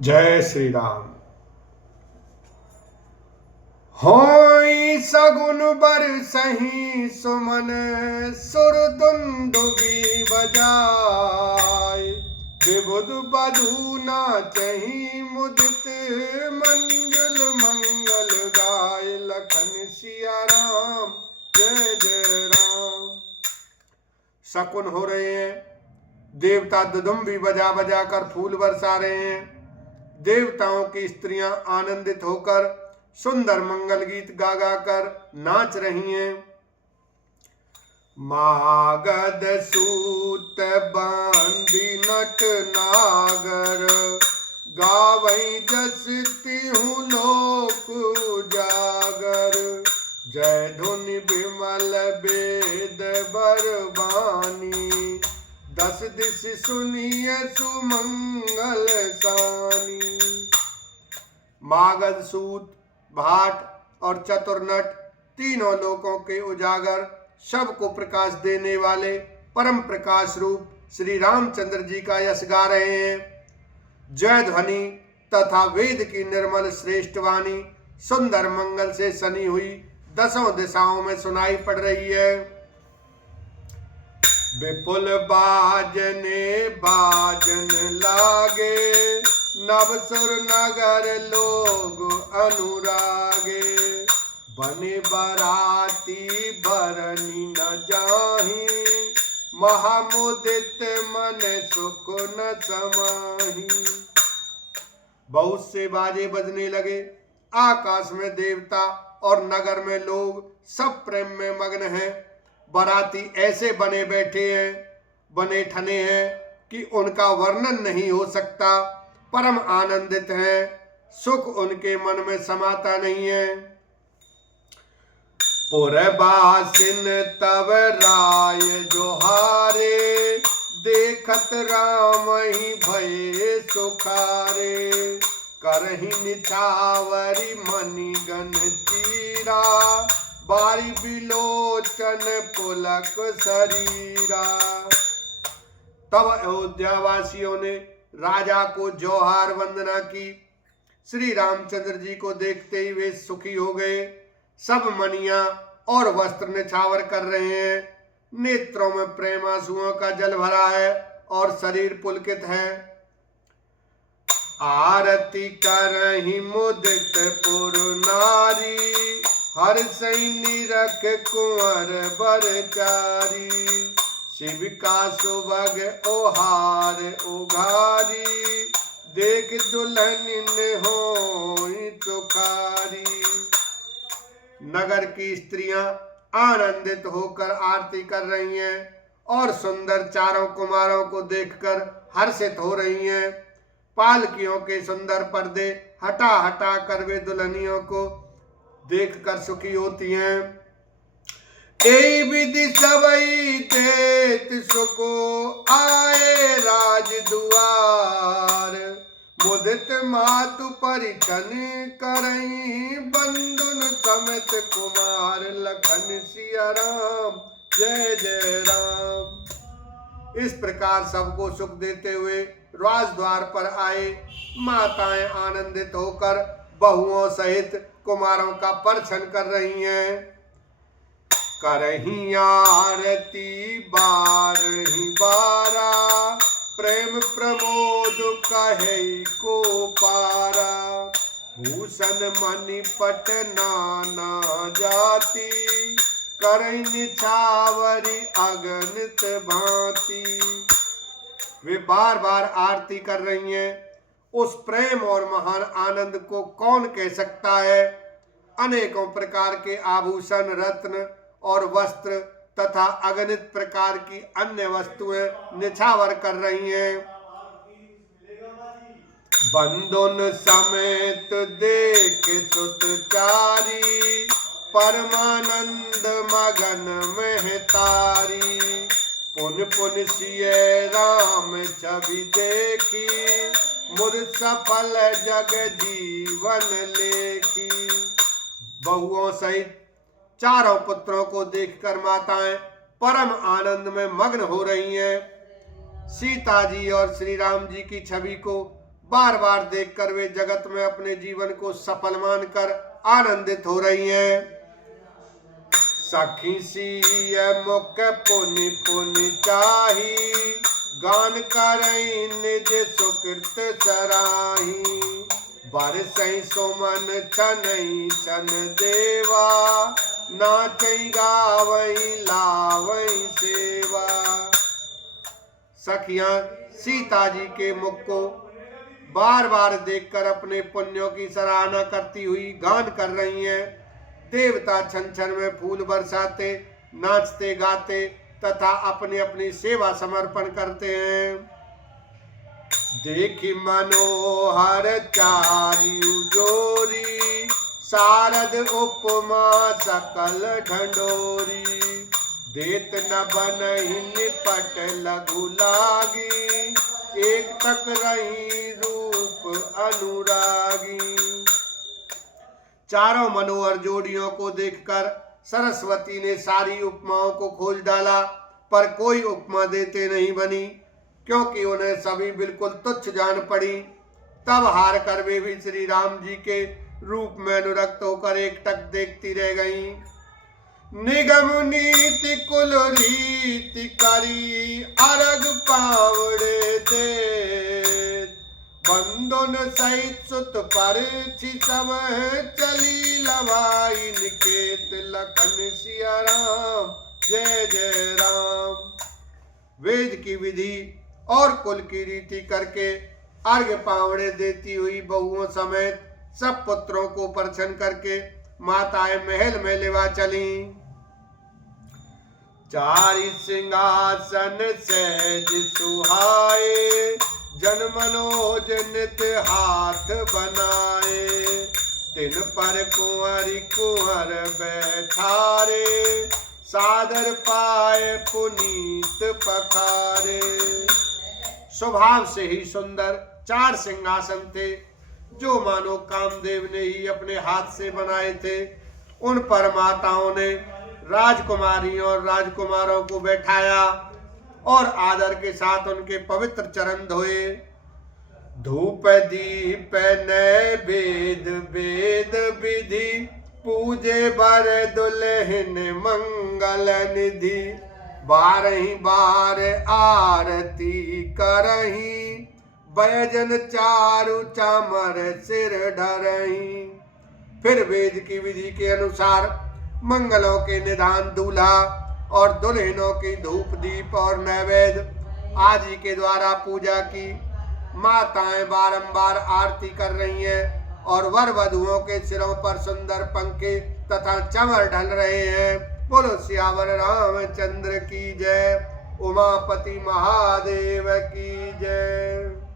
जय श्री राम। होई सगुन बरसहि सुमन सुरदुंदुबी बजाय विबुध बधू नाचहि मुदित मंजुल मंगल गाय लखन सिया राम जय जय राम। शकुन हो रहे हैं, देवता दुदुम्बी बजा बजा कर फूल बरसा रहे हैं। देवताओं की स्त्रियां आनंदित होकर सुंदर मंगल गीत गा गा कर नाच रही हैं। मागध सूत बांधी नट नागर गावई जस तिहु लोक उजागर जय धुनि विमल वेद बरबानी दस दिश सुनिए सुमंगल सानी। मागध सूत भाट और चतुर्नट तीनों लोकों के उजागर सबको प्रकाश देने वाले परम प्रकाश रूप श्री रामचंद्र जी का यश गा रहे हैं। जय ध्वनि तथा वेद की निर्मल श्रेष्ठ वाणी सुंदर मंगल से सनी हुई दसों दिशाओं में सुनाई पड़ रही है। विपुल बाजने बाजन लागे नवसुर नगर लोग अनुरागे बने बराती बरनी न जाही महामुदित मन सुख न समाही। बहुत से बाजे बजने लगे। आकाश में देवता और नगर में लोग सब प्रेम में मग्न हैं। बराती ऐसे बने बैठे हैं, बने ठने हैं कि उनका वर्णन नहीं हो सकता। परम आनंदित हैं, सुख उनके मन में समाता नहीं है। पुरबासिन तव राय जोहारे देखत राम ही भये सुखारे करहि निछावरी मणिगन चीरा बारी बिलोचन पुलक शरीरा। तब अयोध्यावासियों ने राजा को जोहार वंदना की। श्री रामचंद्र जी को देखते ही वे सुखी हो गए। सब मणियां और वस्त्र निछावर कर रहे हैं। नेत्रों में प्रेम आंसुओं का जल भरा है और शरीर पुलकित है। आरती करहि मुदित पुर नारी हर सैनी रख कुंवर बरचारी शिव का सुभग ओहार उघारी देख दुल्हन होई तुखारी। नगर की स्त्रियां आनंदित होकर आरती कर रही हैं और सुंदर चारों कुमारों को देखकर हर्षित हो रही हैं। पालकियों के सुंदर पर्दे हटा हटा कर वे दुल्हनियों को देखकर सुखी होती हैं। ए विधि सबई देत सुको आए राज दुआर मुदित मातु परिछन करई बंधुन समेत कुमार लखन सिया राम जय जय राम। इस प्रकार सबको सुख देते हुए राजद्वार पर आए। माताएं आनंदित होकर बहुओं सहित कुमारों का परछन कर रही हैं। करही आरती बारही बारा प्रेम प्रमोद कहे को पारा भूषण मणि पट नाना जाति करही निछावरी अगणित भांति। वे बार बार आरती कर रही हैं। उस प्रेम और महान आनंद को कौन कह सकता है। अनेकों प्रकार के आभूषण रत्न और वस्त्र तथा अगणित प्रकार की अन्य वस्तुएं निछावर कर रही हैं। बंधुन समेत देख सुतचारी परमानंद मगन में तारी पुन पुन सिय राम छवि देखी मुद सफल जग जीवन लेखी। बहुओं सहित चारों पुत्रों को देखकर माताएं परम आनंद में मग्न हो रही हैं। सीता जी और श्री राम जी की छवि को बार बार देखकर वे जगत में अपने जीवन को सफल मानकर आनंदित हो रही हैं। सखी सिय मुख पुनि पुनि चाही, गान करई निज सुकृत सराही। बरसई सुमन छनई सन देवा, नाचई गावई लावई सेवा। सखियां सीता जी के मुख को बार बार देखकर अपने पुण्यों की सराहना करती हुई गान कर रही हैं। देवता छन छन में फूल बरसाते, नाचते गाते तथा अपनी अपनी सेवा समर्पण करते हैं। देखी मनोहर चारियु जोरी, शारद उपमा सकल ढंढोरी। देत न बनहि निपट लघु लागी, एक तक रही रूप अनुरागी। चारों मनोहर जोड़ियों को देखकर सरस्वती ने सारी उपमाओं को खोज डाला, पर कोई उपमा देते नहीं बनी, क्योंकि उन्हें सभी बिल्कुल तुच्छ जान पड़ी। तब हार कर वे भी श्री राम जी के रूप में अनुरक्त होकर एकटक देखती रह गईं। निगम नीति कुल रीति करी, अरग पावड़े दे। बंधुन सहित सुत पर सब चली लवाई, निकेत लखन सिया राम जय जय राम। वेद की विधि और कुल की रीति करके अर्घ्य पावड़े देती हुई बहुओं समेत सब पुत्रों को प्रसन्न करके माताएं महल में लेवा चली। चारि सिंहासन सहज सुहाए, जन मनोज नित हाथ बनाए। तिन पर कुंवरी कुंवर बैठारे, सादर पाए पुनीत पखारे। स्वभाव से ही सुंदर 4 सिंहासन थे, जो मानो कामदेव ने ही अपने हाथ से बनाए थे। उन पर माताओं ने राजकुमारी और राजकुमारों को बैठाया और आदर के साथ उनके पवित्र चरण धोए। धूप दीप नैवेद वेद विधि, पूजे बर दुल्हन मंगल निधि। बारही बार आरती करही, बयजन चारु चामर सिर ढरही। फिर वेद की विधि के अनुसार मंगलों के निधान दूल्हा और दुल्हनों की धूप दीप और नैवेद्य आदि के द्वारा पूजा की। माताएं बारंबार आरती कर रही हैं और वर वधुओं के सिरों पर सुंदर पंखे तथा चमर ढल रहे हैं। बोलो सियावर रामचंद्र की जय, उमापति महादेव की जय।